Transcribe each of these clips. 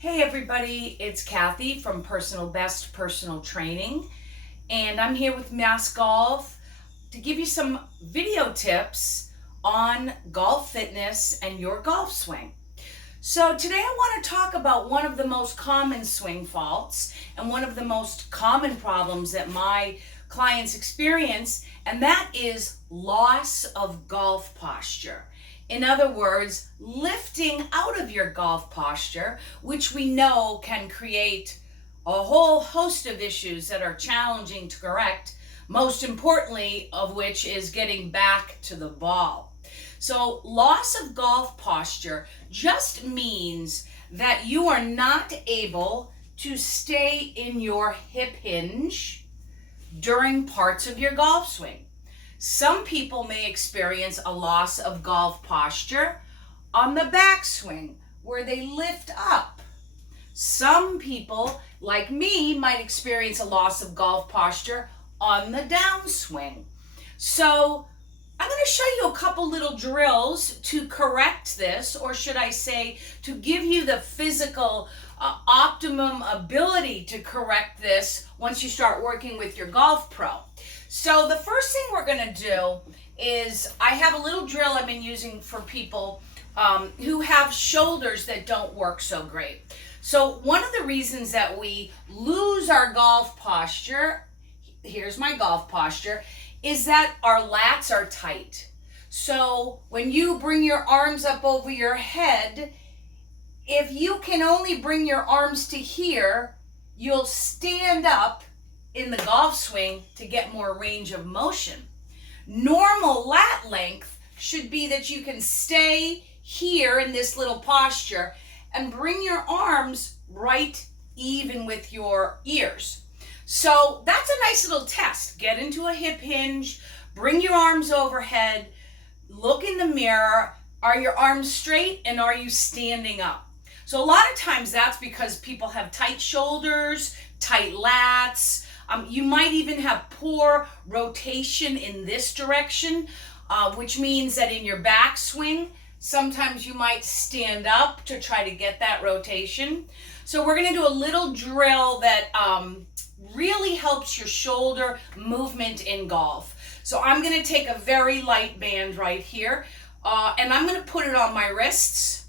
Hey everybody, it's Kathy from Personal Best Personal Training, and I'm here with Mass Golf to give you some video tips on golf fitness and your golf swing. So today I want to talk about one of the most common swing faults and one of the most common problems that my clients experience, and that is loss of golf posture. In other words, lifting out of your golf posture, which we know can create a whole host of issues that are challenging to correct, most importantly of which is getting back to the ball. So loss of golf posture just means that you are not able to stay in your hip hinge during parts of your golf swing. Some people may experience a loss of golf posture on the backswing where they lift up. Some people, like me, might experience a loss of golf posture on the downswing. So I'm going to show you a couple little drills to correct this, or should I say, to give you the physical optimum ability to correct this once you start working with your golf pro. So the first thing we're going to do is I have a little drill I've been using for people who have shoulders that don't work so great. So one of the reasons that we lose our golf posture, here's my golf posture, is that our lats are tight. So when you bring your arms up over your head, if you can only bring your arms to here, you'll stand up in the golf swing to get more range of motion. Normal lat length should be that you can stay here in this little posture and bring your arms right even with your ears. So that's a nice little test. Get into a hip hinge, bring your arms overhead, look in the mirror. Are your arms straight and are you standing up? So a lot of times that's because people have tight shoulders, tight lats. You might even have poor rotation in this direction, which means that in your backswing, sometimes you might stand up to try to get that rotation. So we're going to do a little drill that really helps your shoulder movement in golf. So I'm going to take a very light band right here, and I'm going to put it on my wrists.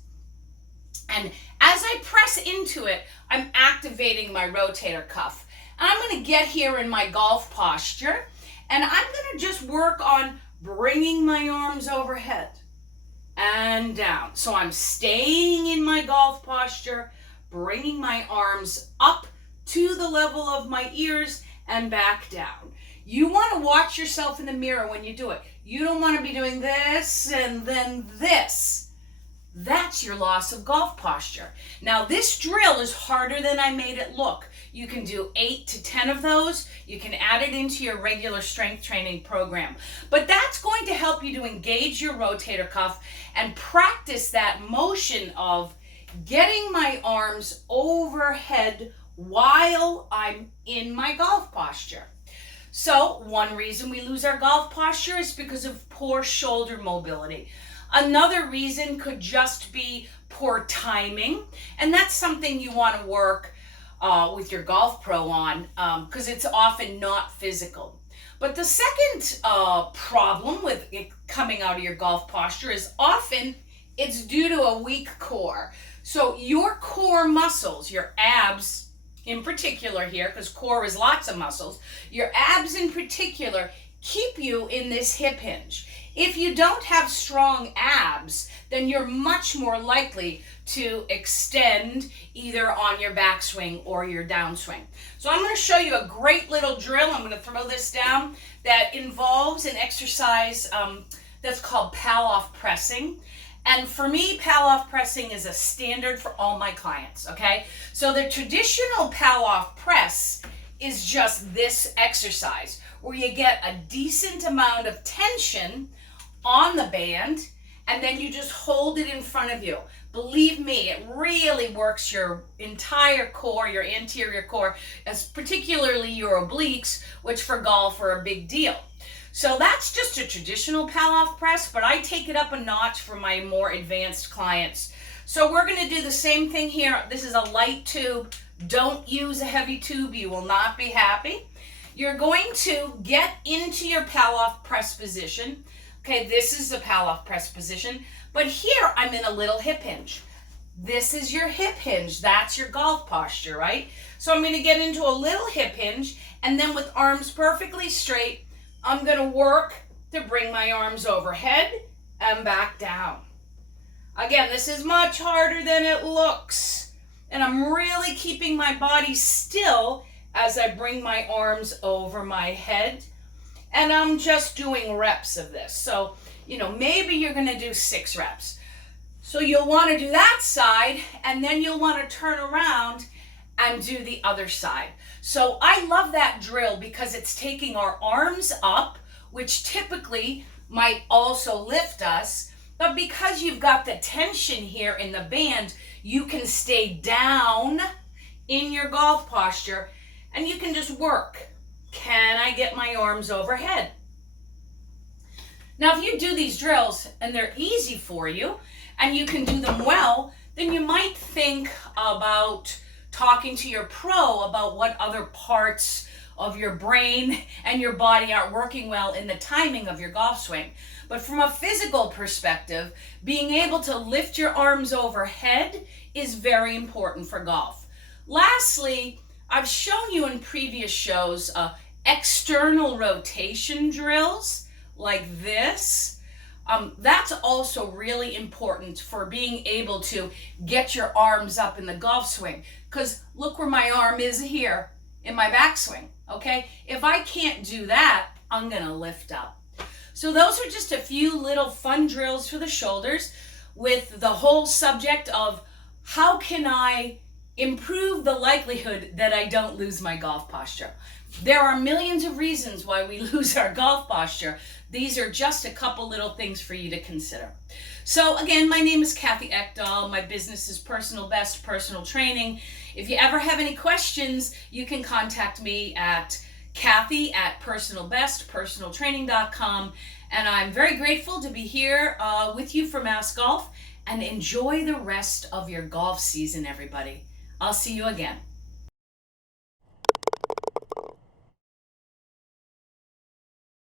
And as I press into it, I'm activating my rotator cuff. I'm going to get here in my golf posture, and I'm going to just work on bringing my arms overhead and down. So I'm staying in my golf posture, bringing my arms up to the level of my ears and back down. You want to watch yourself in the mirror when you do it. You don't want to be doing this and then this. That's your loss of golf posture. Now this drill is harder than I made it look. You can do 8 to 10 of those. You can add it into your regular strength training program. But that's going to help you to engage your rotator cuff and practice that motion of getting my arms overhead while I'm in my golf posture. So one reason we lose our golf posture is because of poor shoulder mobility. Another reason could just be poor timing, and that's something you want to work with your golf pro on because it's often not physical. But the second problem with it coming out of your golf posture is often it's due to a weak core. So your core muscles, your abs in particular here, because core is lots of muscles, your abs in particular keep you in this hip hinge. If you don't have strong abs, then you're much more likely to extend either on your backswing or your downswing. So I'm going to show you a great little drill. I'm going to throw this down that involves an exercise that's called pal-off pressing. And for me, pal-off pressing is a standard for all my clients, okay? So the traditional pal-off press is just this exercise where you get a decent amount of tension on the band and then you just hold it in front of you. Believe me, it really works your entire core, your anterior core, as particularly your obliques, which for golf are a big deal. So that's just a traditional pal-off press, but I take it up a notch for my more advanced clients. So we're going to do the same thing here. This is a light tube. Don't use a heavy tube. You will not be happy. You're going to get into your Palloff press position. Okay, this is the Palloff press position. But here I'm in a little hip hinge. This is your hip hinge. That's your golf posture, right? So I'm going to get into a little hip hinge, and then with arms perfectly straight, I'm going to work to bring my arms overhead and back down. Again, this is much harder than it looks. And I'm really keeping my body still as I bring my arms over my head. And I'm just doing reps of this. So, maybe you're going to do 6 reps. So you'll want to do that side, and then you'll want to turn around and do the other side. So I love that drill because it's taking our arms up, which typically might also lift us. But because you've got the tension here in the band, you can stay down in your golf posture and you can just work. Can I get my arms overhead? Now, if you do these drills and they're easy for you and you can do them well, then you might think about talking to your pro about what other parts of your brain and your body aren't working well in the timing of your golf swing. But from a physical perspective, being able to lift your arms overhead is very important for golf. Lastly, I've shown you in previous shows external rotation drills like this. That's also really important for being able to get your arms up in the golf swing. Because look where my arm is here in my backswing, okay? If I can't do that, I'm gonna lift up. So those are just a few little fun drills for the shoulders with the whole subject of how can I improve the likelihood that I don't lose my golf posture. There are millions of reasons why we lose our golf posture. These are just a couple little things for you to consider. So again, my name is Kathy Ekdahl. My business is Personal Best Personal Training. If you ever have any questions, you can contact me at Kathy@personalbestpersonaltraining.com. And I'm very grateful to be here with you for Mass Golf. And enjoy the rest of your golf season, everybody. I'll see you again.